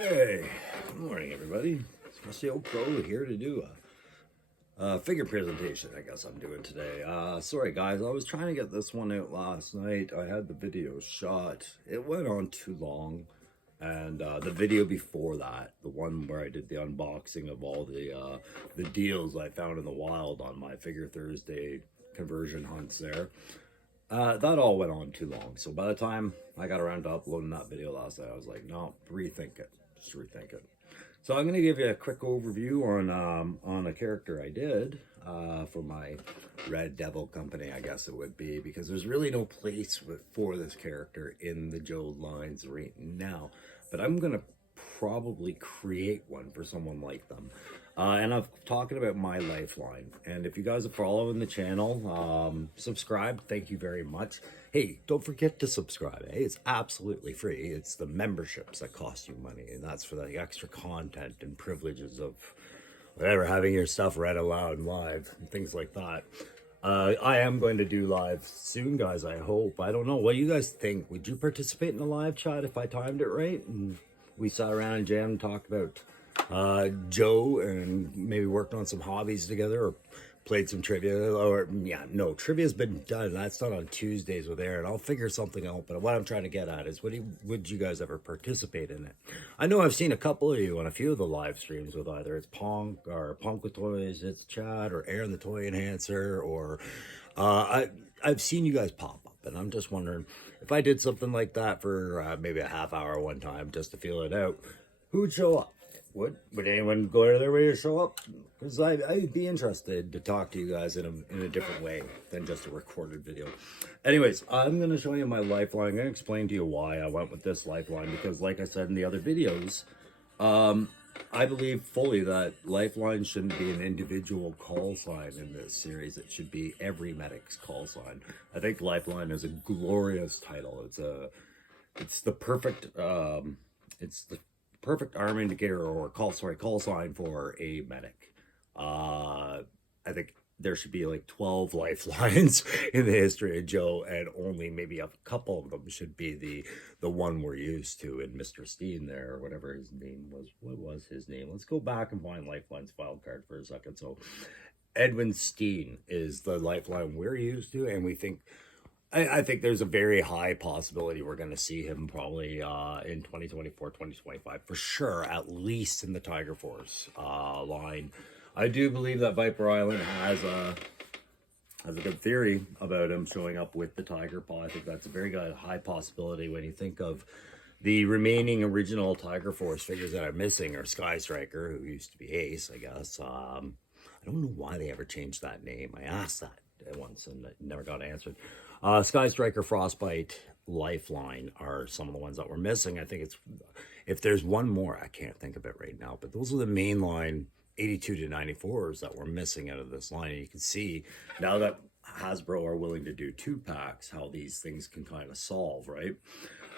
Hey, good morning, everybody. It's Musty Old Crow here to do a figure presentation. I guess I'm doing today. Sorry, guys. I was trying to get this one out last night. I had the video shot. It went on too long, and the video before that, the one where I did the unboxing of all the deals I found in the wild on my Figure Thursday conversion hunts there. That all went on too long. So by the time I got around to uploading that video last night, I was like, no, rethink it. Just rethink it. So I'm going to give you a quick overview on a character I did for my Red Devil company, I guess it would be, because there's really no place for this character in the Joe lines right now. But I'm going to probably create one for someone like them. And I'm talking about my Lifeline. And if you guys are following the channel, subscribe. Thank you very much. Hey, don't forget to subscribe. Hey, it's absolutely free. It's the memberships that cost you money. And that's for the extra content and privileges of whatever, having your stuff read aloud and live and things like that. I am going to do live soon, guys, I hope. I don't know. What do you guys think? Would you participate in a live chat if I timed it right? And we sat around and jammed and talked about Joe and maybe worked on some hobbies together or played some trivia. Or yeah, no, trivia's been done. That's done on Tuesdays with Aaron. I'll figure something out. But what I'm trying to get at is, would you guys ever participate in it? I know I've seen a couple of you on a few of the live streams with either it's Punk or Punk with Toys, it's Chad or Aaron the Toy Enhancer, or I've seen you guys pop up, and I'm just wondering if I did something like that for maybe a half hour one time just to feel it out, who would show up? Would anyone go out of their way to show up? Because I'd be interested to talk to you guys in a different way than just a recorded video. Anyways, I'm going to show you my Lifeline. I'm going to explain to you why I went with this Lifeline. Because like I said in the other videos, I believe fully that Lifeline shouldn't be an individual call sign in this series. It should be every medic's call sign. I think Lifeline is a glorious title. It's the perfect perfect arm indicator or call sign for a medic. I think there should be like 12 lifelines in the history of Joe, and only maybe a couple of them should be the one we're used to in Mr. Steen there, or whatever his name was. What was his name? Let's go back and find Lifeline's file card for a second. So Edwin Steen is the Lifeline we're used to, and we think I think there's a very high possibility we're going to see him probably in 2024, 2025 for sure, at least in the Tiger Force line. I do believe that Viper Island has a good theory about him showing up with the Tiger Paw. I think that's a very good high possibility when you think of the remaining original Tiger Force figures that are missing are Sky Striker, who used to be Ace, I guess. I don't know why they ever changed that name. I asked that once and it never got answered. Sky Striker, Frostbite, Lifeline are some of the ones that were missing. I think if there's one more, I can't think of it right now, but those are the main line 82 to 94s that were missing out of this line. And you can see now that Hasbro are willing to do 2-packs, how these things can kind of solve, right?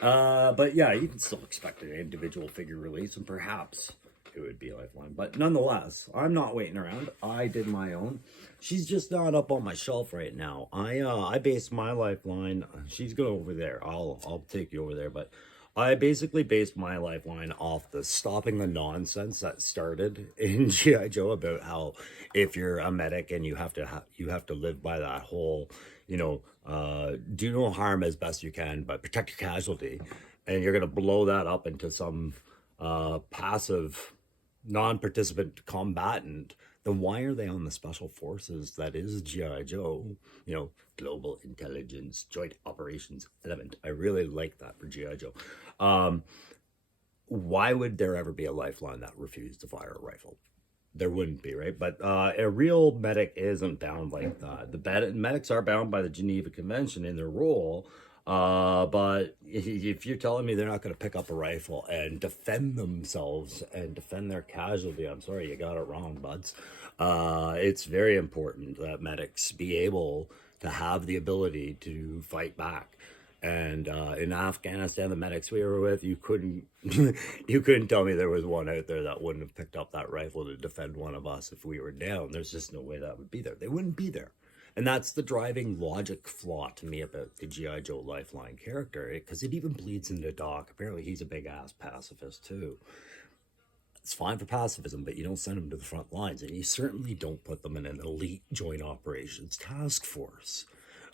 But yeah, you can still expect an individual figure release, and perhaps it would be a Lifeline. But nonetheless, I'm not waiting around. I did my own. She's just not up on my shelf right now. I based my Lifeline. She's going over there. I'll take you over there. But I basically based my Lifeline off the stopping the nonsense that started in G.I. Joe about how if you're a medic and you have to live by that whole, do no harm as best you can, but protect your casualty, and you're gonna blow that up into some passive non-participant combatant, then why are they on the special forces that is G.I. Joe? Global Intelligence Joint Operations Element. I really like that for G.I. Joe. Why would there ever be a Lifeline that refused to fire a rifle? There wouldn't be, right? But a real medic isn't bound like that. The medics are bound by the Geneva Convention in their role. But if you're telling me they're not going to pick up a rifle and defend themselves and defend their casualty, I'm sorry, you got it wrong, buds. It's very important that medics be able to have the ability to fight back. And in Afghanistan, the medics we were with, you couldn't tell me there was one out there that wouldn't have picked up that rifle to defend one of us if we were down. There's just no way that would be there. They wouldn't be there. And that's the driving logic flaw to me about the G.I. Joe Lifeline character, because it even bleeds into Doc. Apparently, he's a big ass pacifist, too. It's fine for pacifism, but you don't send them to the front lines, and you certainly don't put them in an elite joint operations task force,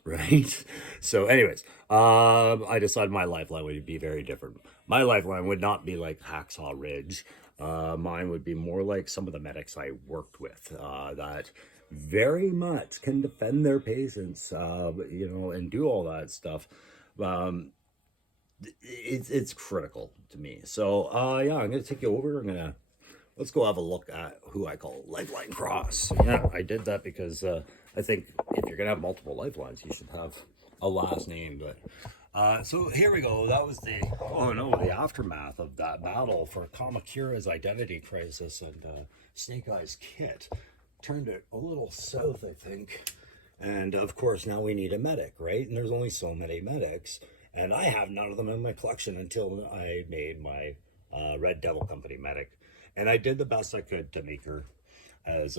right? So, anyways, I decided my lifeline would be very different. My lifeline would not be like Hacksaw Ridge. Mine would be more like some of the medics I worked with that very much can defend their patients, and do all that stuff. Um, it's critical to me. So yeah, I'm gonna take you over. Let's go have a look at who I call Lifeline Cross. Yeah, I did that because I think if you're gonna have multiple lifelines, you should have a last name. But so here we go. That was the aftermath of that battle for Kamakura's identity crisis, and Snake Eye's kit turned it a little south, I think. And of course, now we need a medic, right? And there's only so many medics. And I have none of them in my collection until I made my Red Devil Company medic. And I did the best I could to make her as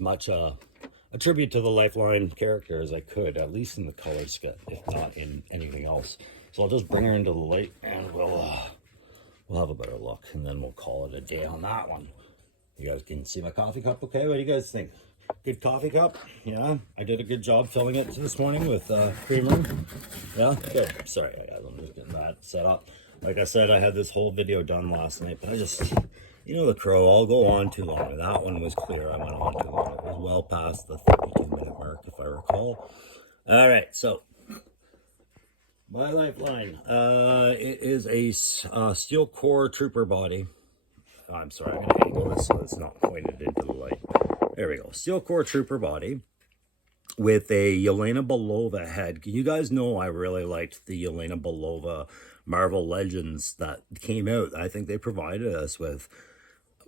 much a tribute to the Lifeline character as I could, at least in the color scheme, if not in anything else. So I'll just bring her into the light, and we'll have a better look, and then we'll call it a day on that one. You guys can see my coffee cup, okay? What do you guys think? Good coffee cup? Yeah, I did a good job filling it this morning with creamer. Yeah, good. Sorry, I'm just getting that set up. Like I said, I had this whole video done last night, but I just, the crow, I'll go on too long. That one was clear. I went on too long. It was well past the 32-minute mark, if I recall. All right, so my Lifeline. It is a steel core trooper body. I'm sorry, I'm going to angle this so it's not pointed into the light. There we go. Steel core trooper body with a Yelena Belova head. You guys know I really liked the Yelena Belova Marvel Legends that came out. I think they provided us with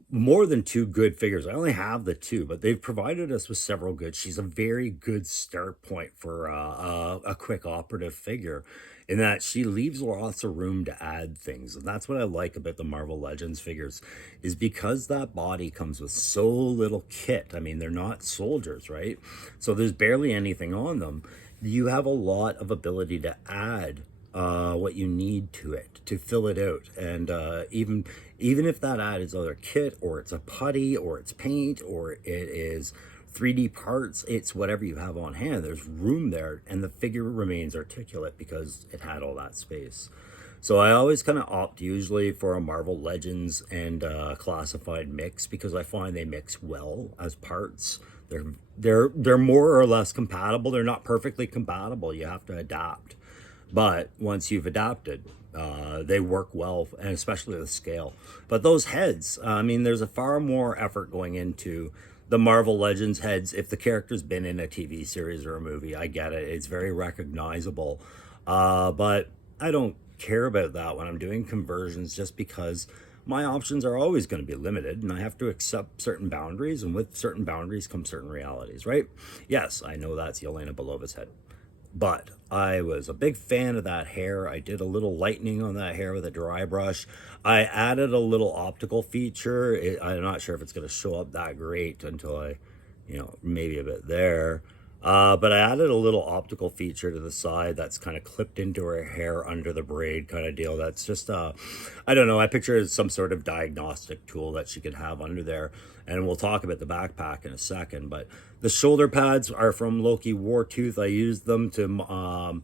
more than two good figures. I only have the two, but they've provided us with several good. She's a very good start point for a quick operative figure, in that she leaves lots of room to add things. And that's what I like about the Marvel Legends figures, is because that body comes with so little kit. I mean, they're not soldiers, right? So there's barely anything on them. You have a lot of ability to add what you need to it to fill it out. And even if that add is other kit, or it's a putty, or it's paint, or it is 3D parts, it's whatever you have on hand. There's room there, and the figure remains articulate because it had all that space. So I always kind of opt usually for a Marvel Legends and classified mix, because I find they mix well as parts. They're more or less compatible. They're not perfectly compatible. You have to adapt. But once you've adapted, they work well, and especially the scale. But those heads, I mean, there's a far more effort going into the Marvel Legends heads. If the character's been in a TV series or a movie, I get it. It's very recognizable. But I don't care about that when I'm doing conversions, just because my options are always going to be limited, and I have to accept certain boundaries, and with certain boundaries come certain realities, right? Yes, I know that's Yelena Belova's head. But I was a big fan of that hair. I did a little lightening on that hair with a dry brush. I added a little optical feature. I'm not sure if it's going to show up that great until I, maybe a bit there. But I added a little optical feature to the side that's kind of clipped into her hair under the braid kind of deal. That's just, I don't know, I picture it as some sort of diagnostic tool that she could have under there. And we'll talk about the backpack in a second. But the shoulder pads are from Loki Wartooth. I used them to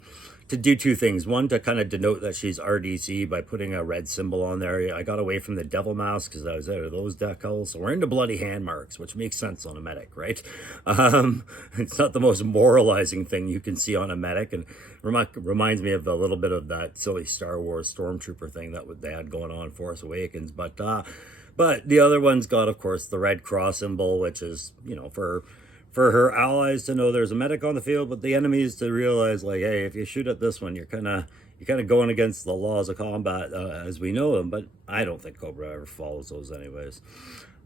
do two things. One, to kind of denote that she's RDC by putting a red symbol on there. I got away from the devil mask because I was out of those decals. So we're into bloody hand marks, which makes sense on a medic, right? It's not the most moralizing thing you can see on a medic, and reminds me of a little bit of that silly Star Wars Stormtrooper thing that they had going on Force Awakens. But the other one's got, of course, the red cross symbol, which is, for her allies to know there's a medic on the field, but the enemies to realize, like, hey, if you shoot at this one, you're kind of going against the laws of combat as we know them. But I don't think Cobra ever follows those anyways.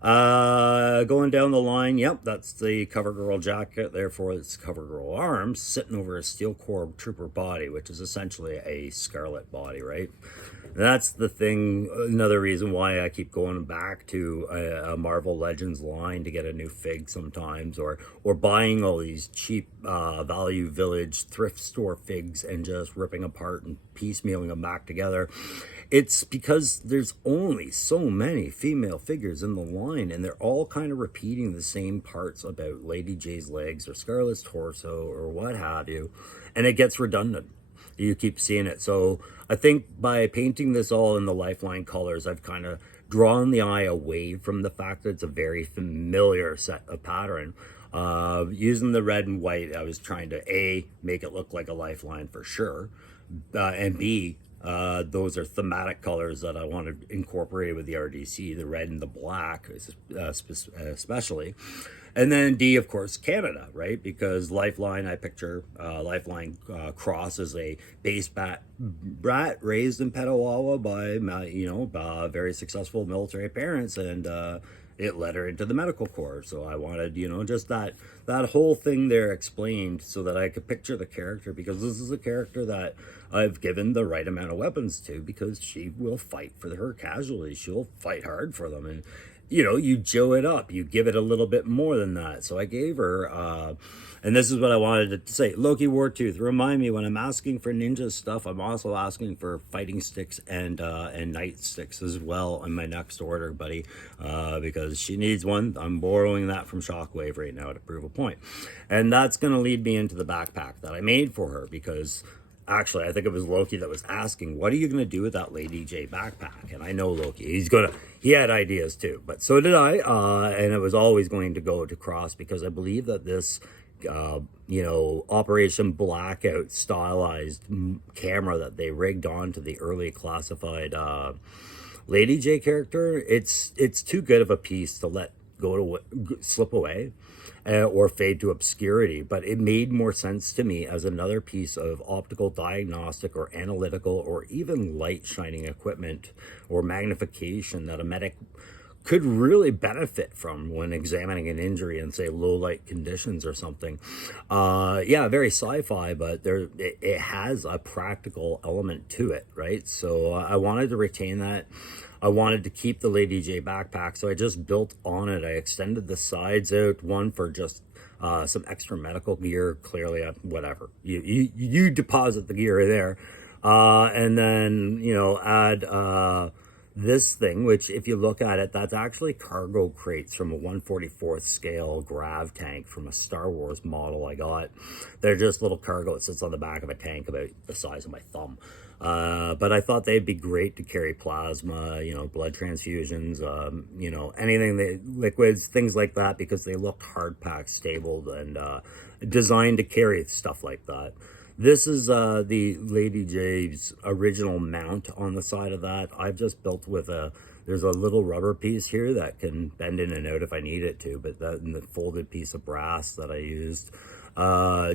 Going down the line, yep, that's the cover girl jacket. Therefore, it's cover girl arms sitting over a steel core trooper body, which is essentially a scarlet body, right? That's the thing. Another reason why I keep going back to a Marvel Legends line to get a new fig sometimes, or buying all these cheap Value Village thrift store figs and just ripping apart and piecemealing them back together. It's because there's only so many female figures in the line, and they're all kind of repeating the same parts about Lady J's legs or Scarlet's torso or what have you, and it gets redundant. You keep seeing it. So I think by painting this all in the Lifeline colors, I've kind of drawn the eye away from the fact that it's a very familiar set of pattern. Using the red and white, I was trying to A, make it look like a Lifeline for sure, and B, those are thematic colors that I want to incorporate with the RDC, the red and the black, especially. And then D, of course, Canada, right? Because Lifeline, I picture Lifeline Cross as a base brat raised in Petawawa by, very successful military parents, and it led her into the medical corps. So I wanted, just that whole thing there explained so that I could picture the character, because this is a character that I've given the right amount of weapons to, because she will fight for her casualties. She'll fight hard for them. And, you Joe it up, you give it a little bit more than that. So I gave her, and this is what I wanted to say, Loki Wartooth, remind me when I'm asking for ninja stuff, I'm also asking for fighting sticks and night sticks as well in my next order, buddy, because she needs one. I'm borrowing that from Shockwave right now to prove a point. And that's going to lead me into the backpack that I made for her, because actually, I think it was Loki that was asking, what are you going to do with that Lady J backpack? And I know Loki, he had ideas too, but so did I. And it was always going to go to Cross, because I believe that this, Operation Blackout stylized camera that they rigged onto the early classified Lady J character, it's too good of a piece to let slip away or fade to obscurity. But it made more sense to me as another piece of optical diagnostic or analytical or even light shining equipment or magnification that a medic could really benefit from when examining an injury in, say, low light conditions or something. Very sci-fi, but it has a practical element to it, right? So I wanted to retain that. I wanted to keep the Lady J backpack, so I just built on it. I extended the sides out, one for just some extra medical gear. Clearly, whatever, you deposit the gear there, and then add this thing, which if you look at it, that's actually cargo crates from a 1/44th scale grav tank from a Star Wars model I got. They're just little cargo. It sits on the back of a tank about the size of my thumb. But I thought they'd be great to carry plasma, blood transfusions, anything, liquids, things like that, because they look hard packed, stable, and designed to carry stuff like that. This is the Lady J's original mount on the side of that. I've just built with there's a little rubber piece here that can bend in and out if I need it to, but that and the folded piece of brass that I used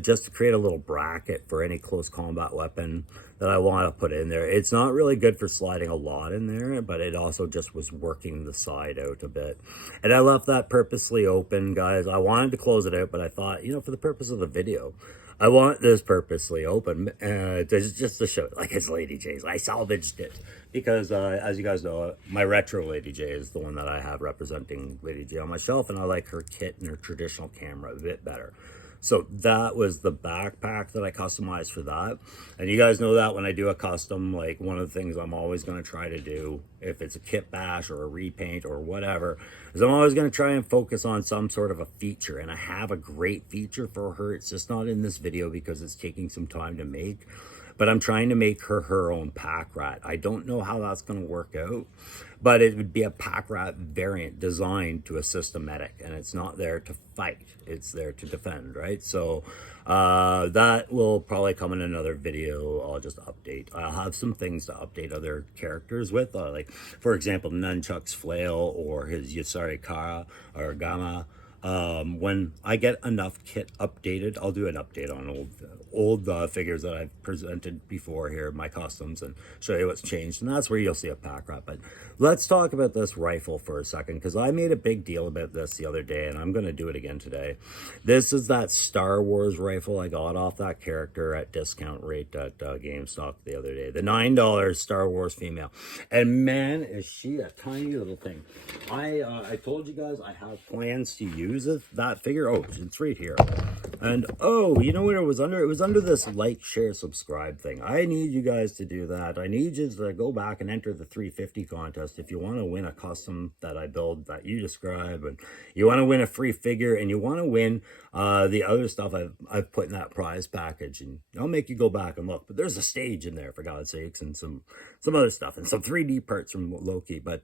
just to create a little bracket for any close combat weapon that I want to put in there. It's not really good for sliding a lot in there, but it also just was working the side out a bit. And I left that purposely open, guys. I wanted to close it out, but I thought, for the purpose of the video, I want this purposely open, just to show it like it's Lady J's. I salvaged it because, as you guys know, my retro Lady J is the one that I have representing Lady J on my shelf, and I like her kit and her traditional camera a bit better. So that was the backpack that I customized for that. And you guys know that when I do a custom, like one of the things I'm always going to try to do, if it's a kit bash or a repaint or whatever, is I'm always going to try and focus on some sort of a feature. And I have a great feature for her. It's just not in this video because it's taking some time to make. But I'm trying to make her own pack rat. I don't know how that's going to work out, but it would be a pack rat variant designed to assist a medic, and it's not there to fight. It's there to defend, right? So that will probably come in another video. I'll just update. I'll have some things to update other characters with, like, for example, Nunchuck's flail or his Yusari Kara or Gamma. When I get enough kit updated, I'll do an update on old figures that I've presented before here, my customs, and show you what's changed. And that's where you'll see a pack wrap. But let's talk about this rifle for a second, because I made a big deal about this the other day, and I'm going to do it again today. This is that Star Wars rifle I got off that character at discount rate at GameStop the other day. The $9 Star Wars female. And man, is she a tiny little thing. I told you guys I have plans to use that figure. Oh, it's right here. And oh, you know what it was under? It was under this like, share, subscribe thing. I need you guys to do that. I need you to go back and enter the 350 contest if you want to win a custom that I build that you describe, and you want to win a free figure, and you want to win the other stuff I've put in that prize package. And I'll make you go back and look. But there's a stage in there, for God's sakes, and some other stuff, and some 3D parts from Loki. But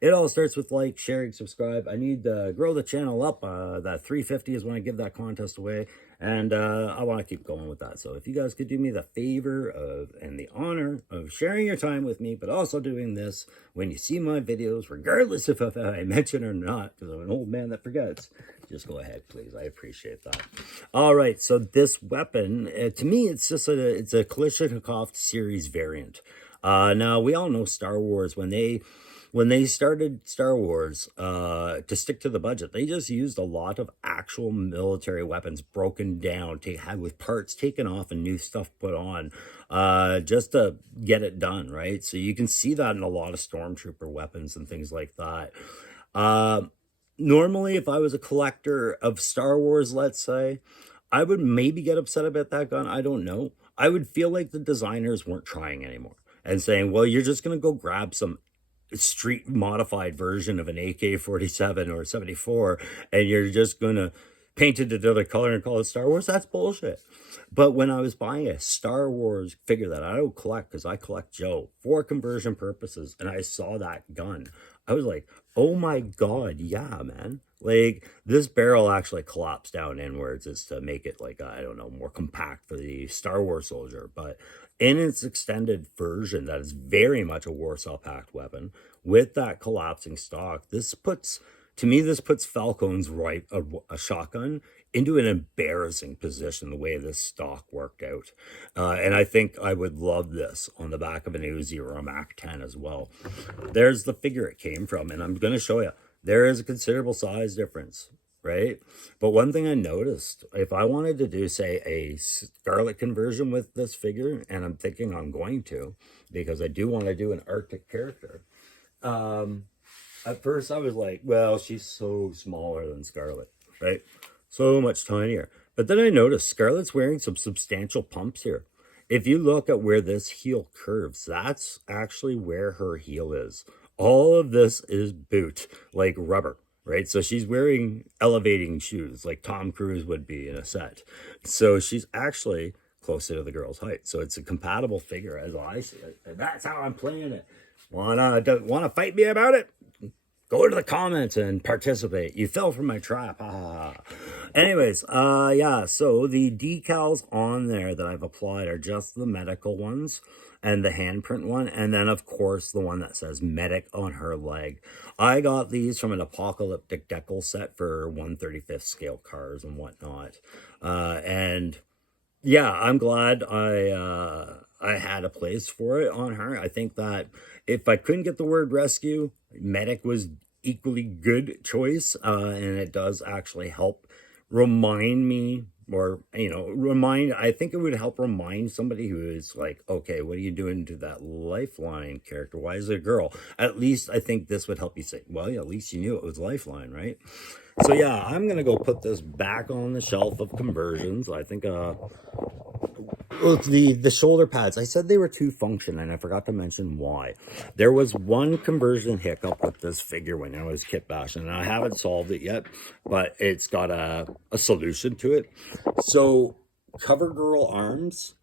it all starts with like, sharing, subscribe. I need to grow the channel up. That 350 is when I give that contest away. And I want to keep going with that. So if you guys could do me the favor of and the honor of sharing your time with me, but also doing this when you see my videos, regardless if I mention or not, because I'm an old man that forgets, just go ahead, please. I appreciate that. All right, so this weapon, to me, it's just it's a Kalashnikov series variant. Now, we all know Star Wars, when they started Star Wars, to stick to the budget, they just used a lot of actual military weapons broken down, with parts taken off and new stuff put on, just to get it done, right? So you can see that in a lot of Stormtrooper weapons and things like that. Normally, if I was a collector of Star Wars, let's say, I would maybe get upset about that gun. I don't know. I would feel like the designers weren't trying anymore and saying, well, you're just going to go grab some street modified version of an AK-47 or 74, and you're just going to paint it another color and call it Star Wars. That's bullshit. But when I was buying a Star Wars figure that I don't collect, because I collect Joe for conversion purposes, and I saw that gun, I was like, oh my God, yeah, man. Like, this barrel actually collapsed down inwards is to make it, like, I don't know, more compact for the Star Wars soldier. But in its extended version, that is very much a Warsaw Pact weapon with that collapsing stock. This puts Falcon's a shotgun into an embarrassing position, the way this stock worked out. And I think I would love this on the back of an Uzi or a MAC-10 as well. There's the figure it came from, and I'm going to show you. There is a considerable size difference, right? But one thing I noticed, if I wanted to do, say, a Scarlet conversion with this figure, and I'm thinking I'm going to, because I do want to do an Arctic character, at first I was like, well, she's so smaller than Scarlet, right? So much tinier. But then I noticed Scarlet's wearing some substantial pumps here. If you look at where this heel curves, that's actually where her heel is. All of this is boot, like rubber, right? So she's wearing elevating shoes like Tom Cruise would be in a set. So she's actually closer to the girl's height. So it's a compatible figure as I see it. And that's how I'm playing it. Wanna fight me about it? Go to the comments and participate. You fell for my trap. Anyways, yeah, so the decals on there that I've applied are just the medical ones and the handprint one. And then, of course, the one that says medic on her leg. I got these from an apocalyptic decal set for 1/35th scale cars and whatnot. And yeah, I'm glad I had a place for it on her. I think that if I couldn't get the word rescue, medic was equally good choice, and it does actually help remind me, or I think it would help remind somebody who is like, okay, what are you doing to that Lifeline character? Why is it a girl? At least I think this would help you say, well, yeah, at least you knew it was Lifeline, right? So yeah, I'm gonna go put this back on the shelf of conversions. I think the shoulder pads, I said they were two function, and I forgot to mention why. There was one conversion hiccup with this figure when I was kit bashing, and I haven't solved it yet, but it's got a solution to it. So CoverGirl arms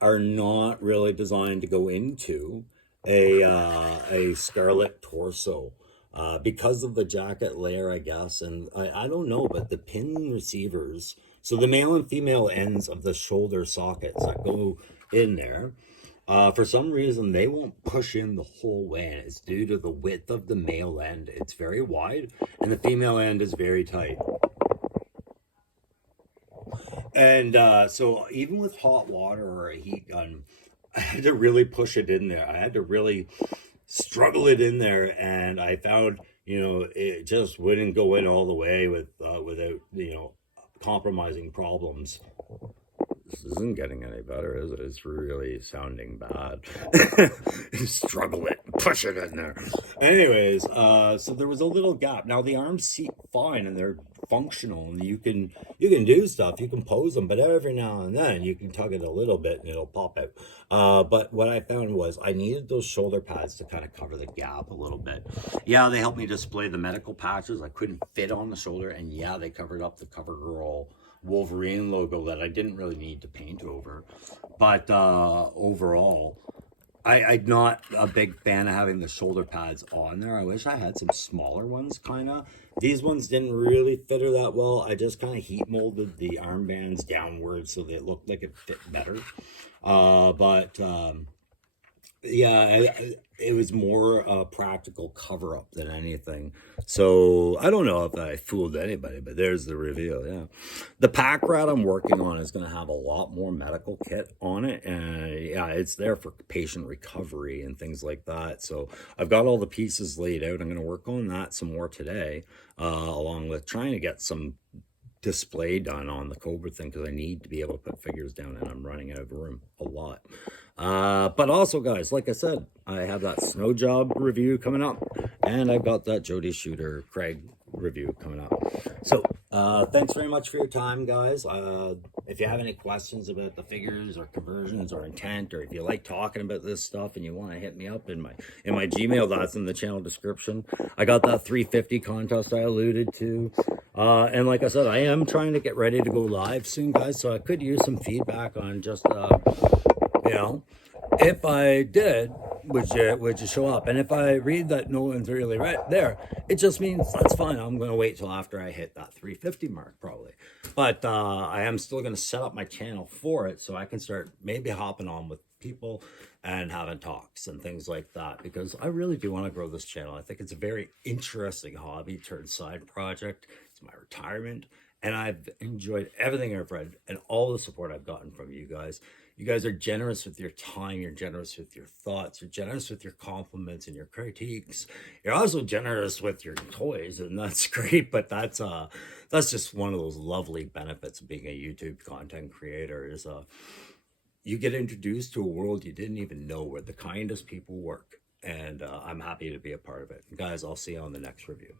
are not really designed to go into a Scarlet torso. Because of the jacket layer, I guess, and I don't know, but the pin receivers, so the male and female ends of the shoulder sockets that go in there, for some reason, they won't push in the whole way, and it's due to the width of the male end. It's very wide, and the female end is very tight. And so even with hot water or a heat gun, I had to really push it in there. I had to really struggle it in there, and I found, it just wouldn't go in all the way without, compromising problems. This isn't getting any better, is it? It's really sounding bad. Struggle it, push it in there. Anyways, so there was a little gap. Now the arms seat fine and they're functional, and you can do stuff, you can pose them, but every now and then you can tug it a little bit and it'll pop out. But what I found was I needed those shoulder pads to kind of cover the gap a little bit. Yeah, they helped me display the medical patches. I couldn't fit on the shoulder, and yeah, they covered up the CoverGirl Wolverine logo that I didn't really need to paint over. But overall, I'm not a big fan of having the shoulder pads on there. I wish I had some smaller ones, kind of. These ones didn't really fit her that well. I just kind of heat molded the armbands downwards so they looked like it fit better. But yeah, it was more a practical cover up than anything. So I don't know if I fooled anybody, but there's the reveal. Yeah, the pack rat I'm working on is going to have a lot more medical kit on it, and yeah, it's there for patient recovery and things like that. So I've got all the pieces laid out. I'm going to work on that some more today, along with trying to get some display done on the Cobra thing, because I need to be able to put figures down, and I'm running out of room a lot. But also, guys, like I said, I have that snow job review coming up, and I've got that Jody Shooter Craig review coming up. So thanks very much for your time, guys. If you have any questions about the figures or conversions or intent, or if you like talking about this stuff and you want to hit me up in my Gmail, that's in the channel description. I got that 350 contest I alluded to. And like I said, I am trying to get ready to go live soon, guys, so I could use some feedback on just, if I did, would you show up? And if I read that no one's really right there, it just means that's fine. I'm going to wait till after I hit that 350 mark, probably. But I am still going to set up my channel for it, so I can start maybe hopping on with people and having talks and things like that, because I really do want to grow this channel. I think it's a very interesting hobby turned side project. It's my retirement, and I've enjoyed everything I've read and all the support I've gotten from you guys. You guys are generous with your time. You're generous with your thoughts. You're generous with your compliments and your critiques. You're also generous with your toys, and that's great. But that's just one of those lovely benefits of being a YouTube content creator. Is you get introduced to a world you didn't even know, where the kindest people work, and I'm happy to be a part of it. Guys, I'll see you on the next review.